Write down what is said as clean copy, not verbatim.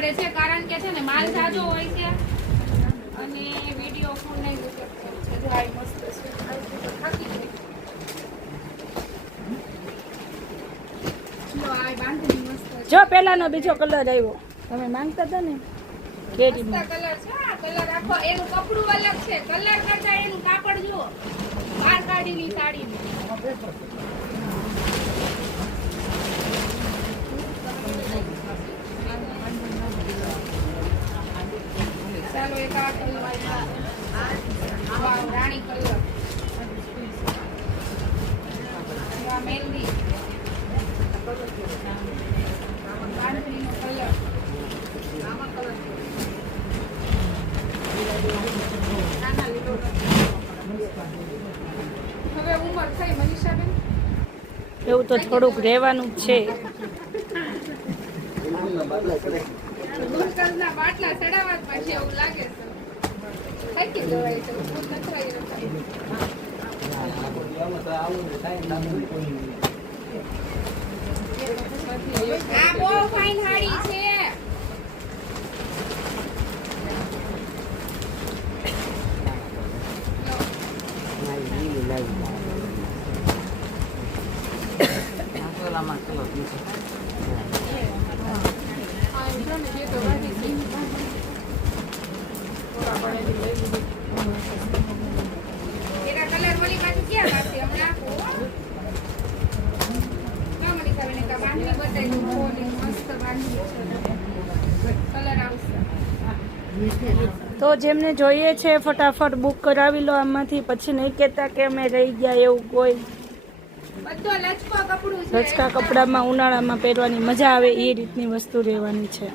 પડે છે કારણ કે છે ને માલ જાજો હોય છે અને વિડિયો ફોન નહીં છે જાય મસ્ત છે તો થાકી ગઈ લો આ બાંધણી મસ્ત જો પેલાનો બીજો કલર આવ્યો તમે માંગતા હતા ને કેડી મસ્ત કલર છે આ કલર આખો એનું કપડું અલગ છે કલર કરતા એનું કાપડ જુઓ બાર કાઢીની સાડીની ચાલો એક આ કલર રાણી કલર આ મહેંદી બાંધણીનો કલર આમાં કલર નાના લીલો હવે ઉંમર થઈ મનીષાબેન એવું તો થોડુંક રહેવાનું જ છે ગ્લુકોઝના બાટલા ચડાવવા જ પછી એવું લાગે છે થાકી જવાય છે ઉપર નખરાઈ આ બહુ ફાઇન હાડી છે એના કલર વાળી બાજુ ક્યાં રાખશે હમણાં ના મનીષાબેન એક બાંધણી બતાવી દઉં ફોન મસ્ત બાંધણી છે કલર આવશે તો જેમને જોઈએ છે ફટાફટ બુક કરાવી લો આમાંથી પછી નહીં કહેતા કે અમે રહી ગયા એવું કોઈ બધો લચકો કપડું છે લચકા કપડામાં ઉનાળામાં પહેરવાની મજા આવે એ રીતની વસ્તુ રહેવાની છે